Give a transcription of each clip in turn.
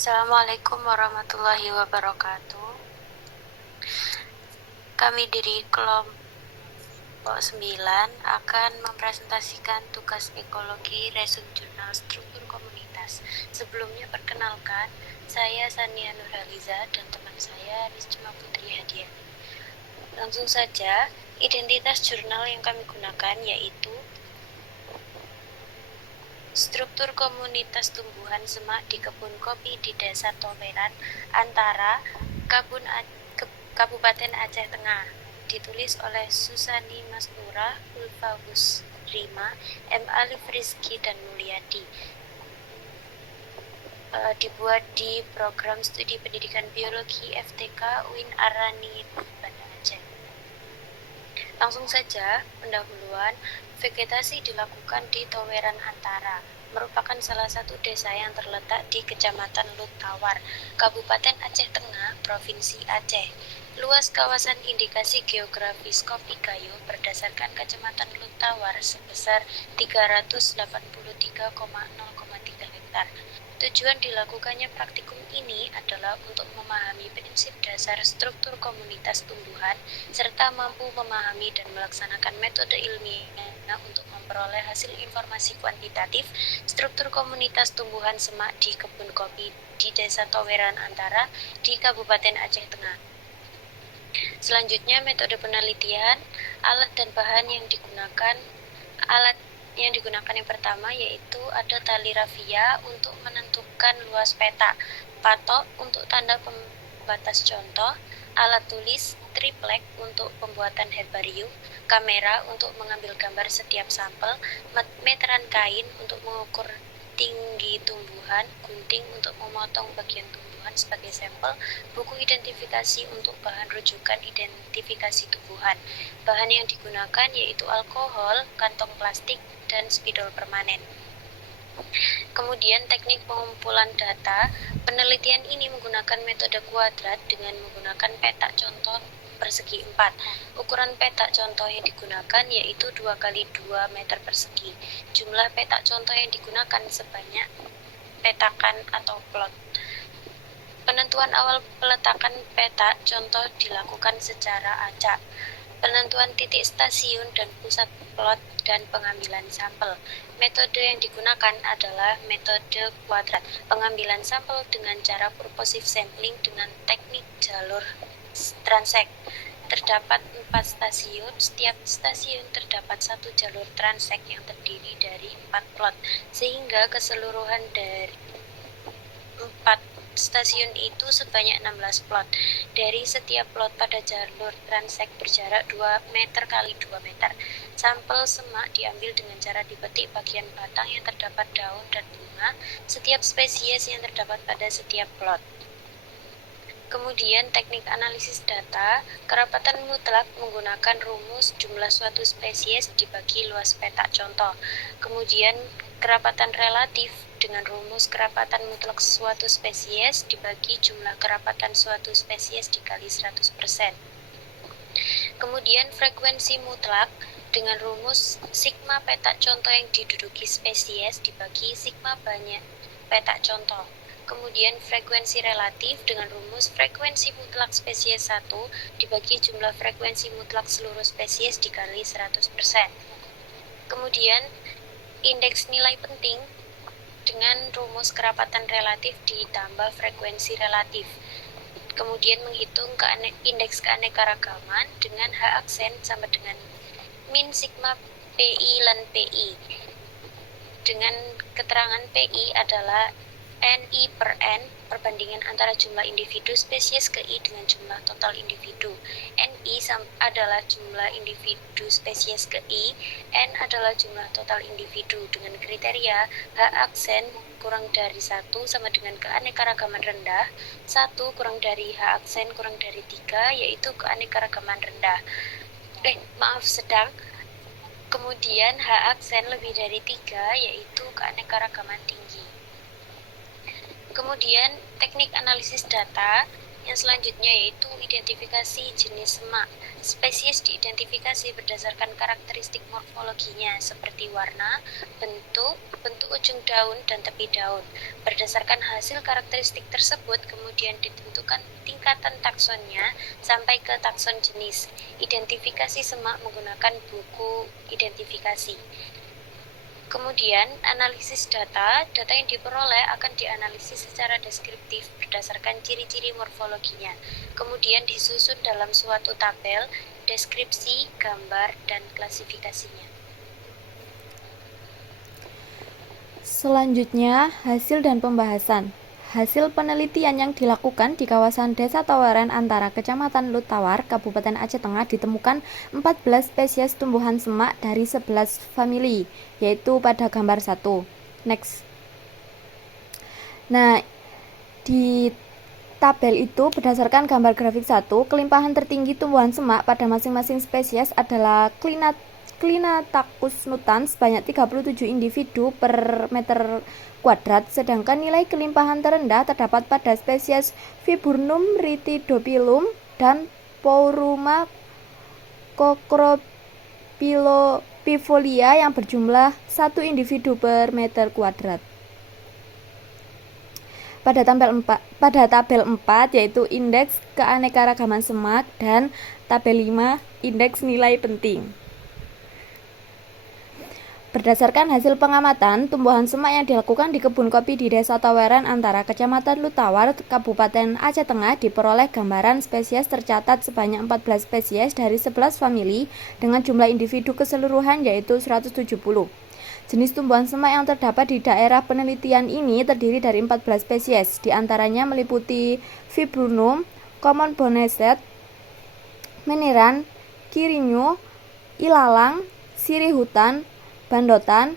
Assalamualaikum warahmatullahi wabarakatuh. Kami dari kelompok 9 akan mempresentasikan tugas ekologi resum jurnal struktur komunitas. Sebelumnya perkenalkan, saya Sania Nurhaliza dan teman saya Risma Putri Hadiani. Langsung saja, identitas jurnal yang kami gunakan yaitu struktur komunitas tumbuhan semak di kebun kopi di Desa Toweran Antara, Kabupaten Aceh Tengah, ditulis oleh Susani Mastura, Ulfaus Rima, M. Alif Rizky, dan Mulyadi. Dibuat di program studi pendidikan biologi FTK UIN Arani Banda Aceh. Langsung saja, pendahuluan. Vegetasi dilakukan di Toweran Antara, merupakan salah satu desa yang terletak di Kecamatan Lutawar, Kabupaten Aceh Tengah, Provinsi Aceh. Luas kawasan indikasi geografis kopi kayu berdasarkan Kecamatan Lutawar sebesar 383,0,3 hektar. Tujuan dilakukannya praktikum ini adalah untuk memahami prinsip dasar struktur komunitas tumbuhan serta mampu memahami dan melaksanakan metode ilmiah untuk memperoleh hasil informasi kuantitatif struktur komunitas tumbuhan semak di kebun kopi di Desa Toweran Antara di Kabupaten Aceh Tengah. Selanjutnya, metode penelitian, alat dan bahan yang digunakan. Alat yang digunakan yang pertama yaitu ada tali rafia untuk menentukan luas peta, patok untuk tanda pembatas contoh, alat tulis, triplek untuk pembuatan herbarium, kamera untuk mengambil gambar setiap sampel, meteran kain untuk mengukur tinggi tumbuhan, gunting untuk memotong bagian tumbuhan sebagai sampel, buku identifikasi untuk bahan rujukan identifikasi tumbuhan. Bahan yang digunakan yaitu alkohol, kantong plastik, dan spidol permanen. Kemudian teknik pengumpulan data. Penelitian ini menggunakan metode kuadrat dengan menggunakan petak contoh persegi 4. Ukuran petak contoh yang digunakan yaitu 2x2 meter persegi. Jumlah petak contoh yang digunakan sebanyak petakan atau plot. Penentuan awal peletakan petak contoh dilakukan secara acak. Penentuan titik stasiun dan pusat plot dan pengambilan sampel. Metode yang digunakan adalah metode kuadrat. Pengambilan sampel dengan cara purposive sampling dengan teknik jalur transek. Terdapat 4 stasiun, setiap stasiun terdapat 1 jalur transek yang terdiri dari 4 plot, sehingga keseluruhan dari 4 stasiun itu sebanyak 16 plot. Dari setiap plot pada jalur transek berjarak 2 meter kali 2 meter. Sampel semak diambil dengan cara dipetik bagian batang yang terdapat daun dan bunga setiap spesies yang terdapat pada setiap plot. Kemudian teknik analisis data, kerapatan mutlak menggunakan rumus jumlah suatu spesies dibagi luas petak contoh. Kemudian kerapatan relatif dengan rumus kerapatan mutlak suatu spesies dibagi jumlah kerapatan suatu spesies dikali 100%. Kemudian frekuensi mutlak dengan rumus sigma petak contoh yang diduduki spesies dibagi sigma banyak petak contoh. Kemudian frekuensi relatif dengan rumus frekuensi mutlak spesies 1 dibagi jumlah frekuensi mutlak seluruh spesies dikali 100%. Kemudian indeks nilai penting dengan rumus kerapatan relatif ditambah frekuensi relatif. Kemudian menghitung indeks keanekaragaman dengan H aksen sama dengan min sigma PI lan PI. Dengan keterangan PI adalah NI per N, perbandingan antara jumlah individu spesies ke I dengan jumlah total individu. NI adalah jumlah individu spesies ke I, N adalah jumlah total individu dengan kriteria H aksen kurang dari 1 sama dengan keanekaragaman rendah, 1 kurang dari H aksen kurang dari 3 yaitu keanekaragaman rendah. Sedang. Kemudian H aksen lebih dari 3 yaitu keanekaragaman tinggi. Kemudian teknik analisis data Yang selanjutnya yaitu identifikasi jenis semak. Spesies diidentifikasi berdasarkan karakteristik morfologinya seperti warna, bentuk ujung daun dan tepi daun. Berdasarkan hasil karakteristik tersebut kemudian ditentukan tingkatan taksonnya sampai ke takson jenis. Identifikasi semak menggunakan buku identifikasi. Kemudian, analisis data yang diperoleh akan dianalisis secara deskriptif berdasarkan ciri-ciri morfologinya. Kemudian disusun dalam suatu tabel, deskripsi, gambar, dan klasifikasinya. Selanjutnya, hasil dan pembahasan. Hasil penelitian yang dilakukan di kawasan Desa Tawaren antara Kecamatan Lutawar, Kabupaten Aceh Tengah ditemukan 14 spesies tumbuhan semak dari 11 famili, yaitu pada gambar 1. Next. Nah, di tabel itu berdasarkan gambar grafik 1, kelimpahan tertinggi tumbuhan semak pada masing-masing spesies adalah Clinatacus nutans sebanyak 37 individu per meter kuadrat, sedangkan nilai kelimpahan terendah terdapat pada spesies Viburnum ritidopilum dan Pouruma coccropifolia yang berjumlah 1 individu per meter kuadrat. Pada tabel 4 yaitu indeks keanekaragaman semak dan tabel 5 indeks nilai penting. Berdasarkan hasil pengamatan tumbuhan semak yang dilakukan di kebun kopi di Desa Tawaren antara Kecamatan Lutawar, Kabupaten Aceh Tengah diperoleh gambaran spesies tercatat sebanyak 14 spesies dari 11 famili dengan jumlah individu keseluruhan yaitu 170. Jenis tumbuhan semak yang terdapat di daerah penelitian ini terdiri dari 14 spesies, diantaranya meliputi Viburnum, Common Boneset, Meniran, Kirinyo, Ilalang, Sirih Hutan, Bandotan,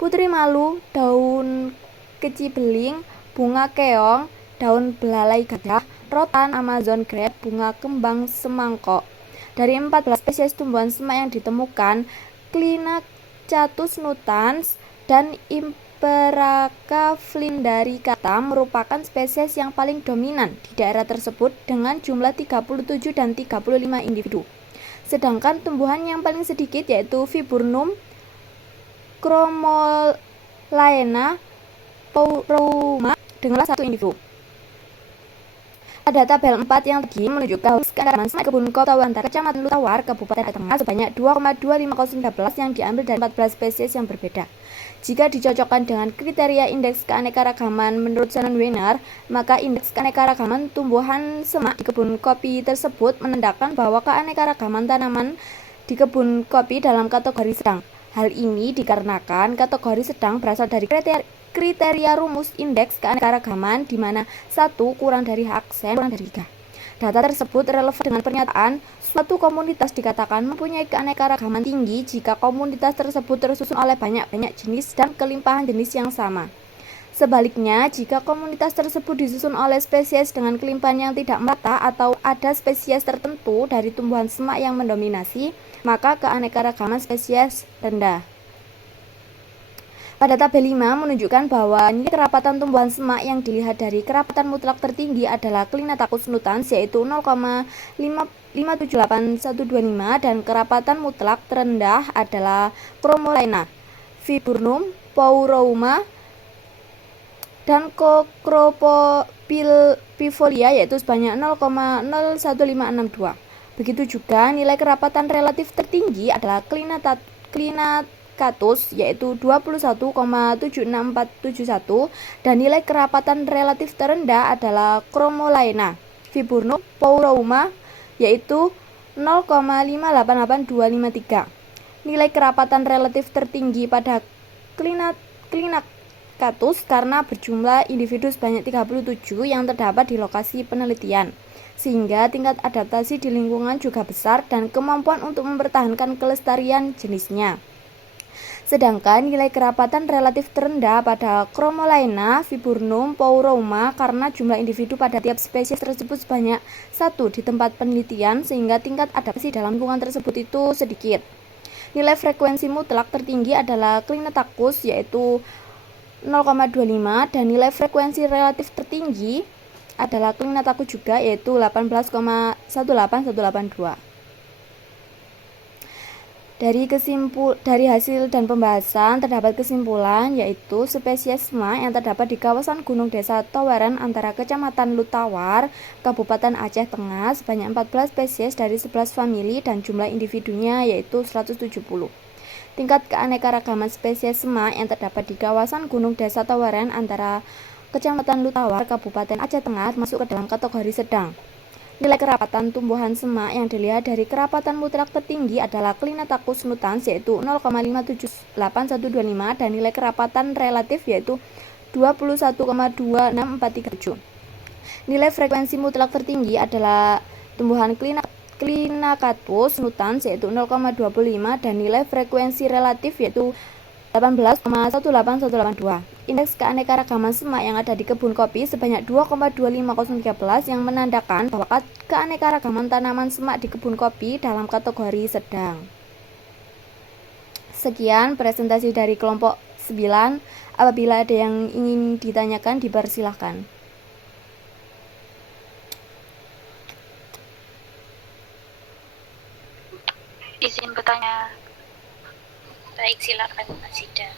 Putri Malu, daun kecibeling, bunga keong, daun belalai gajah, rotan Amazon grape, bunga kembang semangkok. Dari 14 spesies tumbuhan semak yang ditemukan, Clinachatus nutans dan Imperaca flindaricata merupakan spesies yang paling dominan di daerah tersebut dengan jumlah 37 dan 35 individu. Sedangkan tumbuhan yang paling sedikit yaitu Viburnum Chromolaena Pouruma dengan 1 individu. Pada tabel 4 yang tadi menunjukkan keanekaragaman semak kebun kopi antara Kecamatan Lutawar, Kabupaten Aceh Tengah sebanyak 2,25011 yang diambil dari 14 spesies yang berbeda. Jika dicocokkan dengan kriteria indeks keanekaragaman menurut Shannon Weiner, maka indeks keanekaragaman tumbuhan semak di kebun kopi tersebut menandakan bahwa keanekaragaman tanaman di kebun kopi dalam kategori sedang. Hal ini dikarenakan kategori sedang berasal dari kriteria rumus indeks keanekaragaman di mana 1 kurang dari aksen kurang dari 3. Data tersebut relevan dengan pernyataan suatu komunitas dikatakan mempunyai keanekaragaman tinggi jika komunitas tersebut tersusun oleh banyak jenis dan kelimpahan jenis yang sama. Sebaliknya, jika komunitas tersebut disusun oleh spesies dengan kelimpahan yang tidak merata atau ada spesies tertentu dari tumbuhan semak yang mendominasi, maka keanekaragaman spesies rendah. Pada tabel 5 menunjukkan bahwa nilai kerapatan tumbuhan semak yang dilihat dari kerapatan mutlak tertinggi adalah Clinatacus nutans yaitu 0,578125 dan kerapatan mutlak terendah adalah Chromolaena, Viburnum, Pouroma, dan Coccropifolia yaitu sebanyak 0,01562. Begitu juga nilai kerapatan relatif tertinggi adalah Clinacatus yaitu 21,76471 dan nilai kerapatan relatif terendah adalah Chromolaena, Viburnum, Pouroma yaitu 0,588253. Nilai kerapatan relatif tertinggi pada Clinacatus karena berjumlah individu sebanyak 37 yang terdapat di lokasi penelitian, sehingga tingkat adaptasi di lingkungan juga besar dan kemampuan untuk mempertahankan kelestarian jenisnya. Sedangkan nilai kerapatan relatif terendah pada Chromolaena, Viburnum, Pouroma karena jumlah individu pada tiap spesies tersebut sebanyak 1 di tempat penelitian sehingga tingkat adaptasi dalam lingkungan tersebut itu sedikit. Nilai frekuensi mutlak tertinggi adalah Clinatacus yaitu 0,25 dan nilai frekuensi relatif tertinggi adalah Klinataku juga, yaitu 18,18182. Dari hasil dan pembahasan terdapat kesimpulan, yaitu spesies sema yang terdapat di kawasan Gunung Desa Taweren antara Kecamatan Lutawar, Kabupaten Aceh Tengah sebanyak 14 spesies dari 11 famili dan jumlah individunya yaitu 170. Tingkat keanekaragaman spesies sema yang terdapat di kawasan Gunung Desa Taweren antara Kecamatan Lutawar, Kabupaten Aceh Tengah masuk ke dalam kategori sedang. Nilai kerapatan tumbuhan sema yang dilihat dari kerapatan mutlak tertinggi adalah Klinatakus nutans yaitu 0,5781125 dan nilai kerapatan relatif yaitu 21,26437. Nilai frekuensi mutlak tertinggi adalah tumbuhan Klinakatus nutans yaitu 0,25 dan nilai frekuensi relatif yaitu 18,18182. Indeks keanekaragaman sema yang ada di kebun kopi sebanyak 2,25013 yang menandakan bahwa keanekaragaman tanaman sema di kebun kopi dalam kategori sedang. Sekian presentasi dari kelompok 9. Apabila ada yang ingin ditanyakan, dipersilahkan. Izin bertanya. Baik, silakan Mbak Sida.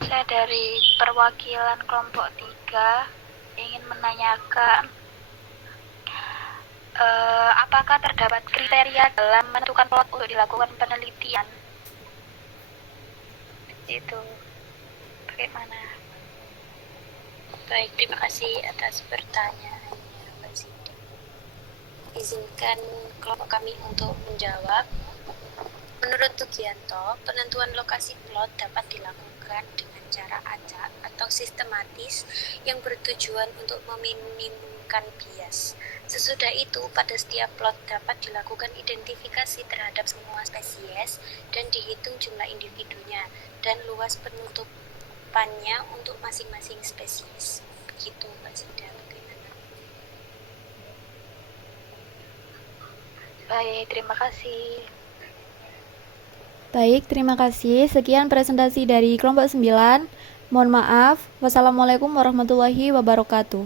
Saya dari perwakilan kelompok 3 ingin menanyakan apakah terdapat kriteria dalam menentukan plot untuk dilakukan penelitian? Itu bagaimana? Baik, terima kasih atas pertanyaannya Mbak Sida. Izinkan kelompok kami untuk menjawab. Menurut Tugianto, penentuan lokasi plot dapat dilakukan dengan cara acak atau sistematis yang bertujuan untuk meminimumkan bias. Sesudah itu, pada setiap plot dapat dilakukan identifikasi terhadap semua spesies dan dihitung jumlah individunya dan luas penutupannya untuk masing-masing spesies. Begitu, Mbak Sida. Bagaimana? Baik, terima kasih. Baik, terima kasih. Sekian presentasi dari kelompok 9. Mohon maaf. Wassalamualaikum warahmatullahi wabarakatuh.